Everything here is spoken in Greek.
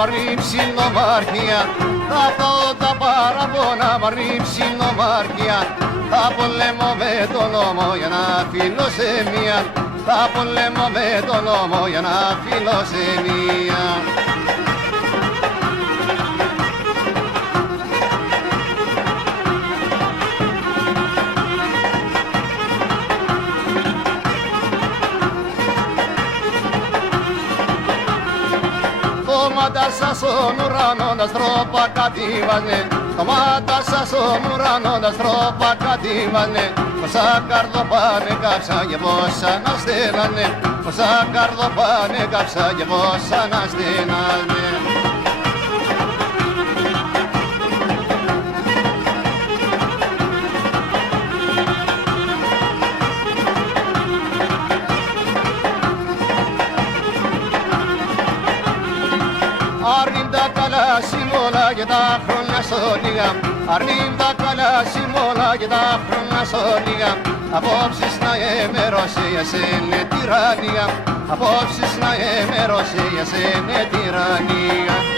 μ' αρνήψει νομαρχία, αυτό τα παραπονά μ' αρνήψει νομαρχία. Θα πολέμω με τον νόμο για να φιλοσεμία, θα πολέμω με τον νόμο για να φιλοσεμία. Στόματα σας στον ουρανό τα στρόπα κατήβανε, στόματα σας στον ουρανό τα στρόπα κατήβανε. Πόσα καρδοπάνε κάψα και πόσα να στέλνανε, πόσα καρδοπάνε κάψα και πόσα να στέλνανε. Αρνείμ τα καλά σύμβολα και τα χρόνια σόλιγα, αρνείμ τα καλά σύμβολα και τα χρόνια σόλιγα. Απόψεις να εμερώσει για σένε τυραννία, απόψεις να εμερώσει για σένε τυραννία.